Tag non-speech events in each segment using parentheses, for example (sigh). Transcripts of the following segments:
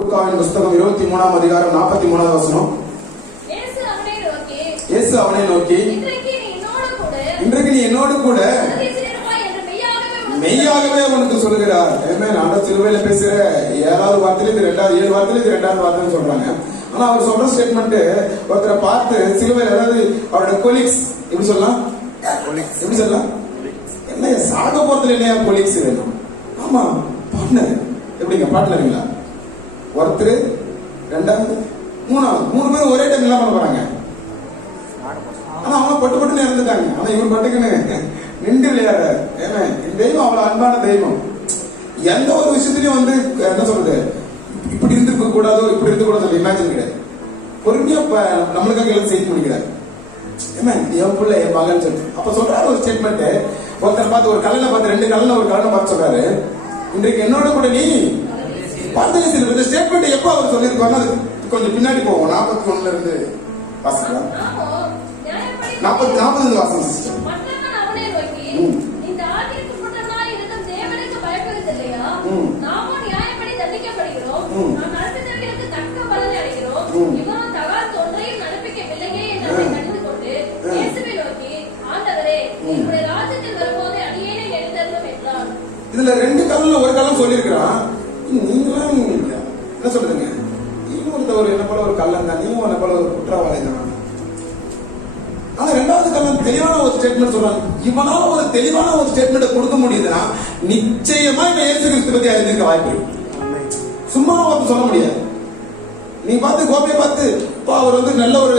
லூக்காவின் புஸ்தகம் இருபத்தி மூணாம் அதிகாரம் நாற்பத்தி மூணாவது வசனம். இயேசு அவனை நோக்கி இயேசு அவனை நோக்கி இன்றைக்கு நீ என்னோடு கூட மெய்யாகவே உனக்கு சொல்லுகிறார். ஏமே நான் சிலுவையில பேசுற ஏழாவது வார்த்தையில இது ரெண்டாவது ஏழு வார்த்தையில இது ரெண்டாவது வார்த்தைன்னு சொல்றாங்க. ஆனா அவர் சொல்ற ஸ்டேட்மெண்ட் ஒருத்தரை பார்த்து சிலுவையில் அதாவது அவரோட கொலீக்ஸ் எப்படி சொல்லலாம்? எப்படி சொல்லலாம்? என்ன சாக போறதுல இல்லையா கொலீக்ஸ் வேணும். ஆமா பார்ட்னர் எப்படிங்க பார்ட்னருங்களா ஒருத்தர் ரெண்டாவது மூணாவது. மூணு பேரும் ஒரே டைம் என்ன பண்ண போறாங்க. ஆனா அவங்க பட்டு பட்டுன்னு இறந்துட்டாங்க. ஆனா இவன் பட்டுக்குன்னு நின்று விளையாடுறாரு. ஏன்னா என் தெய்வம் அவ்வளவு அன்பான தெய்வம். எந்த ஒரு விஷயத்திலையும் வந்து என்ன சொல்றது இப்படி இருந்திருக்க கூடாதோ இப்படி இருக்க கூடாது இமேஜின் கிடையாது. பொறுமையா நம்மளுக்காக எல்லாம் செய்து முடிக்கிறார். ஏமே என் பிள்ளை என் மகன் சொல்லி அப்ப சொல்றாரு ஒரு ஸ்டேட்மெண்ட் ஒருத்தர் பார்த்து ஒரு கல்லனை பார்த்து ரெண்டு கல்லனை ஒரு கல்லனை பார்த்து சொல்றாரு. இன்றைக்கு என்னோட கூட நீ பார்த்தீங்க இந்த ஸ்டேட்மெண்ட் எப்போ அவர் சொல்லியிருப்பாங்க அது கொஞ்சம் பின்னாடி போவோம் நாற்பத்தி ஒண்ணுல இருந்து வாசிக்கலாம் நாற்பத்தி நாற்பது வாசம் சிஸ்டர் இதுல ரெண்டு கல்லுல ஒரு கல்லம் சொல்லியிருக்கிறான் ஒரு என்ன போல ஒரு கள்ளன் தான் நீங்க என்ன போல ஒரு குற்றவாளி தான் ஆனா ரெண்டாவது கல்லன் தெளிவான ஒரு ஸ்டேட்மெண்ட் சொல்றாங்க இவனால ஒரு தெளிவான ஒரு ஸ்டேட்மெண்ட் கொடுக்க முடியுதுன்னா நிச்சயமா இவன் இயேசு கிறிஸ்து பத்தி அறிஞ்சிருக்க வாய்ப்பு சும்மா ஒருத்தர் சொல்ல முடியாது. நீ பார்த்து கோபியை பார்த்து இப்போ அவர் வந்து நல்ல ஒரு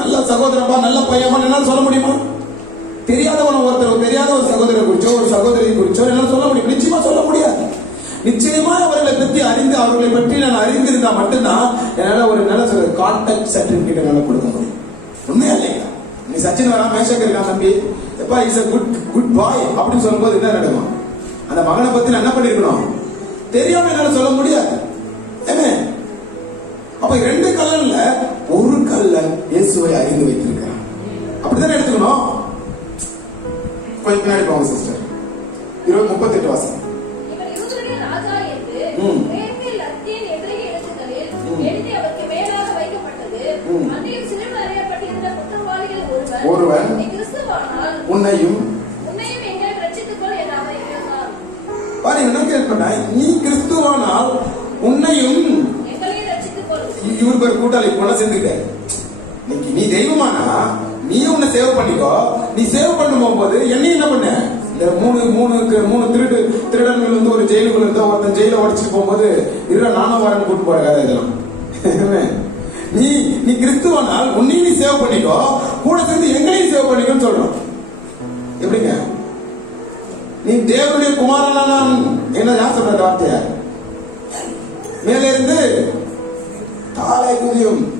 நல்ல சகோதரப்பா நல்ல பையன் என்னால சொல்ல முடியுமா? தெரியாதவன ஒருத்தர் தெரியாத ஒரு சகோதரர் குறிச்சோ ஒரு சகோதரி குறிச்சோ என்னால சொல்ல முடியும் நிச்சயமா சொல்ல முடியாது நிச்சயமா அவர்களை பற்றி அவர்களை பற்றி நான் அறிந்திருந்தா மட்டும்தான் என்னால ஒரு நல்ல சொல்ற கான்டாக்ட் சர்டிபிகேட் என்னால கொடுக்க முடியும். உண்மையா இல்லையா? நீ சச்சின் வரா மேஷக் இருக்கான் தம்பி? எப்பா is a good good boy அப்படின்னு சொல்லும்போது என்ன நடக்கும்? அந்த மகனை பத்தி நான் என்ன பண்ணிருக்கணும்? தெரியாம என்னால சொல்ல முடியாது. ஏமே அப்ப ரெண்டு கல்லன்ல ஒரு கல்ல இயேசுவை அறிந்து வைத்திருக்கிறான். அப்படித்தானே எடுத்துக்கணும்? கொஞ்சம் பின்னாடி போங்க சிஸ்டர் இருபது முப்பத்தெட்டு வாசம் ஒருவன் உன்னையும் பாருங்க நீ கிறிஸ்துவானால் உன்னையும் இவர் பேர் கூட்டாளி பொண்ண சேர்ந்துக்க. நீ தெய்வமானா நீ உன்னை சேவ் பண்ணிக்கோ. நீ சேவ் பண்ணும் போகும்போது என்னையும் என்ன பண்ண? இந்த மூணு மூணுக்கு மூணு திருடு திருடன்கள் வந்து ஒரு ஜெயிலுக்குள்ள இருந்தா ஒருத்தன் ஜெயில உடச்சிட்டு போகும்போது இருடா நானும் வரேன்னு கூட்டு போற கதை இதெல்லாம். (laughs) நீ நீ கிறிஸ்துவனால் உன்னையும் நீ சேவ் பண்ணிக்கோ. கூட சேர்ந்து எங்களையும் சேவ் பண்ணிக்கோன்னு சொல்றோம். எப்படிங்க? நீ தேவனுடைய குமாரனா என்ன யார் சொல்ற வார்த்தைய? மேலே இருந்து தாளை குதியும்.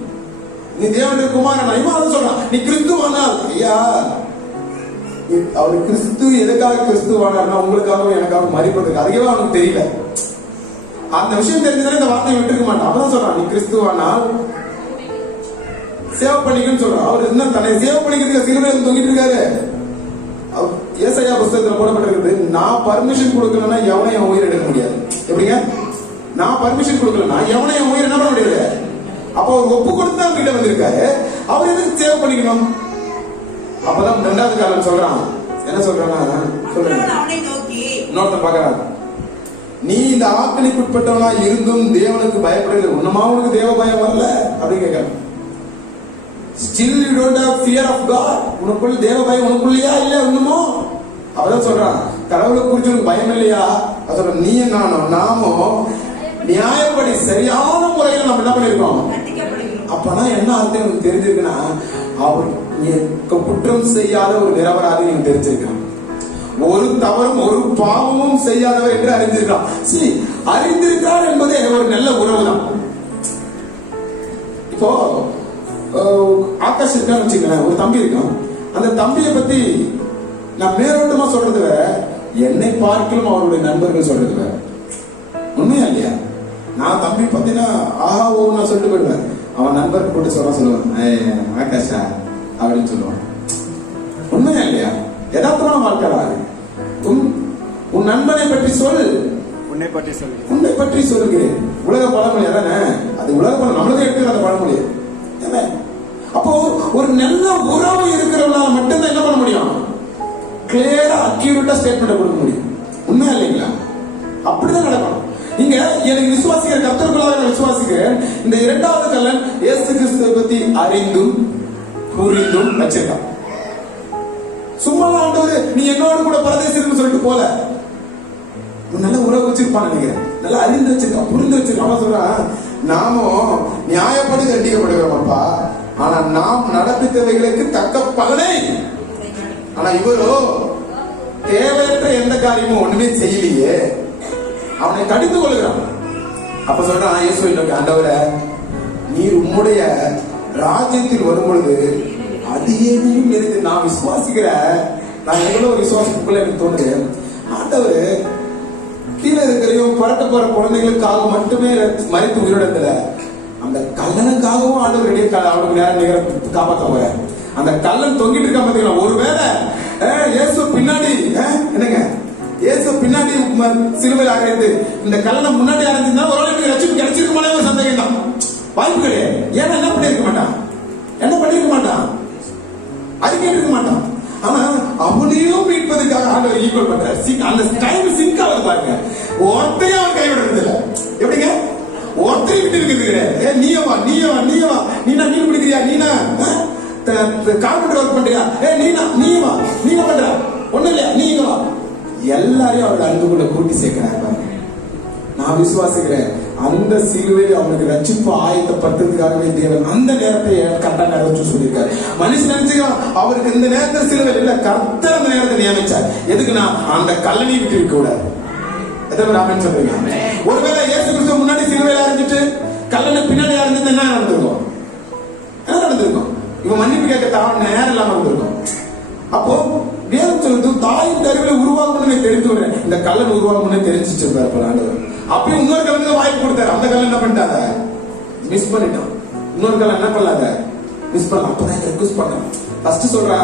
நீ தேவனுடைய குமாரன்? இவன் சொல்றான். நீ கிறிஸ்துவானால். ஐயா அவர் கிறிஸ்து எதுக்காக கிறிஸ்துவானார்னா உங்களுக்காகவும் எனக்காகவும் மறிப்பதுக்கு அதுவே அவனுக்கு தெரியல. அந்த விஷயம் தெரிஞ்சதுன்னா இந்த வார்த்தையை விட்டுருக்க மாட்டான். அப்பதான் சொல்றான் நீ கிறிஸ்துவானால் சேவ் பண்ணிக்கன்னு சொல்றான். அவர் என்ன தன்னை சேவ் பண்ணிக்கிறதுக்கு சிலுவையில் தொங்கிட்டு இருக்காரு? ஏசாயா புஸ்தகத்துல போடப்பட்டிருக்குது நான் பர்மிஷன் கொடுக்கலன்னா எவனையும் என் உயிர் எடுக்க முடியாது. எப்படிங்க? நான் பர்மிஷன் கொடுக்கலன்னா எவனையும் என் உயிர் என்ன பண்ண முடியாது? அப்போ அவர் ஒப்பு கொடுத்து தான் கிட்ட வந்திருக்காரு. அவர் எதுக்கு சேவ் பண்ணிக்கணும்? அப்பதான் ரெண்டாவது காலம் சொல்றான். என்ன அவனை நோக்கி. இன்னொருத்தன் பார்க்கறான். நீ இந்த ஆக்கணிக்குட்பட்டவனா இருந்தும் தேவனுக்கு பயப்படல உன்னமா உனக்கு தேவ பயம் வரல? அப்படின்னு கேட்கறான். Still you don't have fear of God உனக்குள்ள தேவ பயம் உனக்குள்ளயா இல்ல இன்னுமோ? அவதான் சொல்றான். கடவுளை குறிச்சு உனக்கு பயம் இல்லையா? அது சொல்ற நீ நானும் நாமும் நியாயப்படி சரியான முறையில நம்ம என்ன பண்ணிருக்கோம்? அப்பனா என்ன அர்த்தம் எனக்கு தெரிஞ்சிருக்குன்னா அவர் நீ குற்றம் செய்யாத ஒரு நிரபராதி நீங்க தெரிஞ்சிருக்கான் ஒரு தவறும் ஒரு பாவமும் செய்யாதவர் என்று அறிந்திருக்கான் சரி அறிந்திருக்கிறார் என்பதே ஒரு நல்ல உறவு தான் இப்போ ஆகாஷ் இருக்கான்னு வச்சுக்கோங்களேன் ஒரு தம்பி இருக்கான். அந்த தம்பியை பத்தி நான் மேலோட்டமா சொல்றது வேற என்னை பார்க்கலும் அவருடைய நண்பர்கள் சொல்றது வேற. உண்மையா இல்லையா? நான் தம்பி பார்த்தீங்கன்னா ஆஹா ஓ நான் சொல்லிட்டு போயிடுவேன். அவன் நண்பருக்கு போட்டு சொல்ல சொல்லுவான் "ஏய், ஆகாஷா அப்படின்னு சொல்லுவான். உண்மையா இல்லையா? யதார்த்தமான வாழ்க்கை உன் உன் நண்பனை பற்றி சொல். உன்னை பற்றி சொல்கிறேன் உன்னை பற்றி சொல்லுகிறேன் உலக பழமொழி அதானே? அது உலக பழம். நம்மளதே எடுக்கிற அந்த பழமொழி. என்ன அப்போ ஒரு நல்ல உறவு இருக்கிறவனால மட்டும்தான் என்ன பண்ண முடியும்? கிளியரா அக்யூரேட்டா ஸ்டேட்மெண்ட் கொடுக்க முடியும். உண்மை இல்லைங்களா? அப்படிதான் நடக்கணும். இங்க எனக்கு விசுவாசிக்கிற கத்தர்களாக நான் விசுவாசிக்கிறேன். இந்த இரண்டாவது கல்லன் இயேசு கிறிஸ்துவை பத்தி அறிந்தும் புரிந்தும் வச்சிருக்கான். சும்மா ஆண்டவர் நீ என்னோட கூட பரதேசின்னு சொல்லிட்டு போல. நல்ல உறவு வச்சிருப்பான் நினைக்கிறேன். நல்லா அறிந்து வச்சிருக்கான் புரிந்து வச்சிருக்கான். சொல்றான் நாமும் நியாயப்படி தண்டிக்கப்படுகிறோம்ப்பா ஆனா நாம் நடப்பித்தவைகளுக்கு தக்க பலனை. ஆனா இவரோ தேவையற்ற எந்த காரியமும் ஒண்ணுமே செய்யலையே. அவனை கடிந்து கொள்கிறான். அப்ப சொல்றான் இயேசுவை நோக்கி நீர் உம்முடைய ராஜ்யத்தில் வரும்பொழுது அதிகேனையும் எனக்கு நான் விசுவாசிக்கிற நான் எவ்வளவு விசுவாசத்துக்குள்ள எனக்கு தோணுது? ஆண்டவர் கீழே இருக்கிறையும் பிறக்க போற குழந்தைகளுக்காக மட்டுமே மறைத்து உயிரிழந்தல அதனுக்காகவும் ஆண்டவர் ரெடியா அவனுக்கு நேரம் நிகர காப்பாற்ற போற அந்த கல்லன் தொங்கிட்டு இருக்கா பாத்தீங்களா? ஒருவேளை இயேசு பின்னாடி என்னங்க? இயேசு பின்னாடி சிலுவையில் ஆகிறது இந்த கல்லனை முன்னாடி ஆரம்பிச்சிருந்தா ஒரு எனக்கு லட்சம் கிடைச்சிருக்குமானே ஒரு சந்தேகம் தான் வாய்ப்பு கிடையாது. ஏன்னா என்ன பண்ணிருக்க மாட்டான்? என்ன பண்ணிருக்க மாட்டான்? அது கேட்டிருக்க மாட்டான். ஆனா அவனையும் மீட்பதற்காக ஆண்டவர் ஈக்குவல் பண்றாரு. அந்த டைம் சிங்க் ஆகுது பாருங்க. ஒருத்தையும் அவன் கைவிடுறது இல்ல இருக்குது ஏ நீயே வா நீயே வா நீயே வா. நீனா மீன் பிடிக்கிறியா நீனா? கார்பெண்டர் ஒர்க் பண்றியா? ஏ நீனா நீ வா. நீ என்ன பண்ற? ஒண்ணு இல்லையா? நீ இங்க வா. எல்லாரையும் அவரோட அன்புக்குள்ள கூட்டி சேர்க்கிறாரு பாருங்க. நான் விசுவாசிக்கிறேன். அந்த சிலுவையில் அவனுக்கு ரட்சிப்பு ஆயத்தப்பட்டதுக்காகவே தேவன் அந்த நேரத்தை கரெக்டா நிறைவேற்ற சொல்லியிருக்காரு. மனுஷன் நினைச்சுக்கலாம் அவருக்கு இந்த நேரத்தில் சிலுவை இல்ல கர்த்தர் அந்த நேரத்தை நியமிச்சார். எதுக்குன்னா அந்த கல்லணி விட்டு இருக்க கூடாது எத்தனை பேர் ஆமென் சொல்றீங்க? ஒருவேளை இயேசு கிறிஸ்து முன்னாடி சிலுவையில் அரைஞ்சிட்டு கல்லணை பின்னாடி இருந்து என்ன நடந்திருக்கும்? என்ன நடந்திருக்கும்? இவன் மன்னிப்பு கேட்க தான் நேரம் இல்லாம இருந்திருக்கும். அப்போ வேதம் சொல்லுது தாயின் தருவில் உருவாகணும்னு தெரிந்து இந்த கல்லன் உருவாகணும்னு தெரிஞ்சிச்சு இருந்தார் பல ஆண்டவர். அப்பயும் இன்னொரு கல்லனுக்கு வாய்ப்பு கொடுத்தாரு. அந்த கல்லன் என்ன பண்ணிட்டாங்க? மிஸ் பண்ணிட்டோம் இன்னொரு கல்லன் என்ன பண்ணாத மிஸ் பண்ணலாம் அப்பதான் ரெக்வஸ்ட் பண்ணேன். ஃபர்ஸ்ட் சொல்றா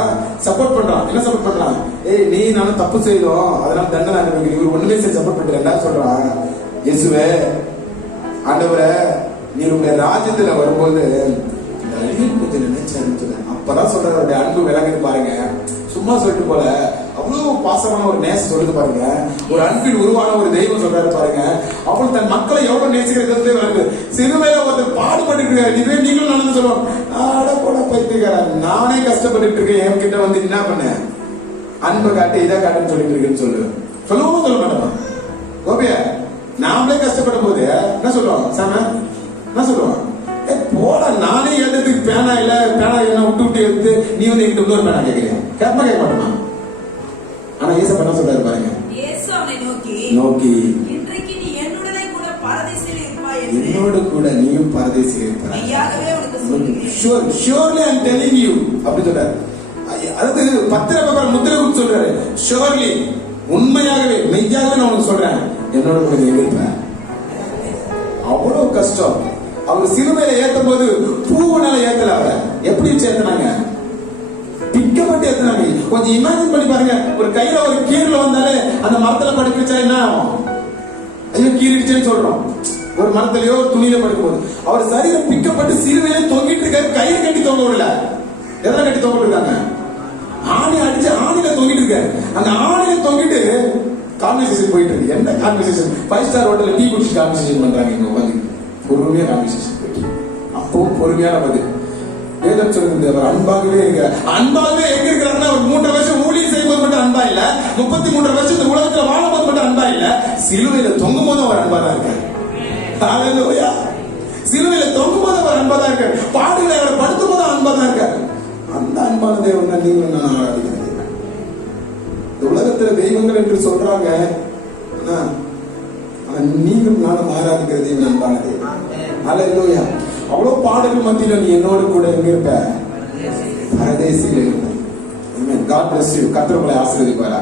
சப்போர்ட் பண்றான். என்ன சப்போர்ட் பண்றான்? ஏய் நீ நானும் தப்பு செய்தோம். அதனால தண்டனை அனுபவிக்கிறேன் இவர் ஒண்ணுமே சப்போர்ட் பண்றேன் என்ன சொல்றான் இயேசுவே ஆண்டவரே நீ உங்க ராஜ்யத்துல வரும்போது இந்த அழிவு கொஞ்சம் நினைச்சாருன்னு சொன்னேன். அப்பதான் சொல்ற அவருடைய அன்பு விளங்குது பாருங்க. சும்மா சொல்லிட்டு போல. அவ்வளவு பாசமான ஒரு நேசம் சொல்லுது பாருங்க. ஒரு அன்பில் உருவான ஒரு தெய்வம் சொல்றாரு பாருங்க. அப்புறம் தன் மக்களை எவ்வளவு நேசிக்கிறது விளங்குது. சிறுமையில ஒருத்தர் பாடுபட்டு இருக்காரு. இதுவே நீங்களும் நடந்து சொல்லுவோம் ஆட போட பைத்தியக்கார நானே கஷ்டப்பட்டு இருக்கேன். என் கிட்ட வந்து என்ன பண்ண? அன்பை காட்டு இதை காட்டுன்னு சொல்லிட்டு இருக்குன்னு சொல்லு. சொல்லவும் சொல்ல மாட்டோம்? கோபியா நாமளே கஷ்டப்படும் போது என்ன சொல்லுவோம்? சாம? என்ன சொல்லுவாங்க ஏ போடா நானே எழுதுறதுக்கு பேனா இல்ல பேனா என்ன விட்டு விட்டு எடுத்து நீ வந்து என்கிட்ட இன்னொரு பேனா கேட்கறியா கேட்பா கேட்க மாட்டோமா ஆனா ஏச பண்ண சொல்றாரு பாருங்க. நோக்கி இருப்பாய் என்னோடு கூட நீயும் சொல்லுகிறேன். Sure surely I'm telling you அப்படி சொல்றாரு. அதாவது பத்திர பேப்பர் முத்திரை கொடுத்து சொல்றாரு. ஷுவர்லி உண்மையாகவே மெய்யாகவே நான் உனக்கு சொல்றேன். என்னோட கூட நீ இருப்பேன் அவ்வளவு கஷ்டம். அவர் சிலுவையில ஏத்தும் போது பூவனால ஏத்தல அவரை. எப்படி வச்சு ஏத்துனாங்க பிக்கப்பட்டு ஏத்துனாங்க. கொஞ்சம் இமேஜின் பண்ணி பாருங்க. ஒரு கையில ஒரு கீரல வந்தாலே அந்த மரத்துல படுக்கிச்சா என்ன ஆகும்? ஐயோ கீறிடுச்சேன்னு சொல்றோம். ஒரு மரத்திலயோ ஒரு துணியில படுக்கும்போது. அவர் சரீரம் பிக்கப்பட்டு சிறுவையில தொங்கிட்டு இருக்காரு. கயிறு கட்டி தொங்க விடல. எதெல்லாம் கட்டி தொங்க விடுறாங்க ஆணி அடிச்சு ஆணில தொங்கிட்டு இருக்காரு. அந்த ஆணில தொங்கிட்டு கான்வர்சேஷன் போயிட்டு இருக்கு. என்ன கான்வர்சேஷன் ஃபைவ் ஸ்டார் ஹோட்டல்ல டீ குடிச்சு கான்வர்சேஷன் பண்றாங்க இங்க உட்காந்து. பொறுமையா கான்வர்சேஷன் போயிட்டு அப்பவும் பொறுமையான பதில் வேதம் சொல்லுது அவர் அன்பாகவே இருக்கிறார் அன்பாகவே எங்க இருக்கிறாருன்னா அவர் மூன்று வருஷம் ஊழியம் செய்யும்போது மட்டும் அன்பா இல்ல முப்பத்தி மூன்று வருஷம் இந்த உலகத்துல வாழும்போது மட்டும் அன்பா இல்ல சிலுவையில தொங்கும் போது அவர் அன்பா தான் இருக்காரு. ஹalleluya சிலுவையில தொங்கும் போது அவர் அன்பா தான் இருக்காரு. பாடுகளை அவரை படுத்தும் போது அன்பா தான் இருக்காரு. அந்த அன்பான தேவன் தான் நீங்களும் நான் ஆராதிக்கிறது இந்த உலகத்துல தெய்வங்கள் என்று சொல்றாங்க. ஆனா நீங்களும் நானும் ஆராதிக்கிற அன்பான தெய்வம் ஹalleluya அவ்வளவு பாடல்கள் மத்தியில நீ என்னோடு கூட எங்க இருப்ப பரதேசியில் இருப்ப. காட் பிளஸ் யூ கத்திரங்களை கர்த்தர் ஆசீர்வதிப்பாரா?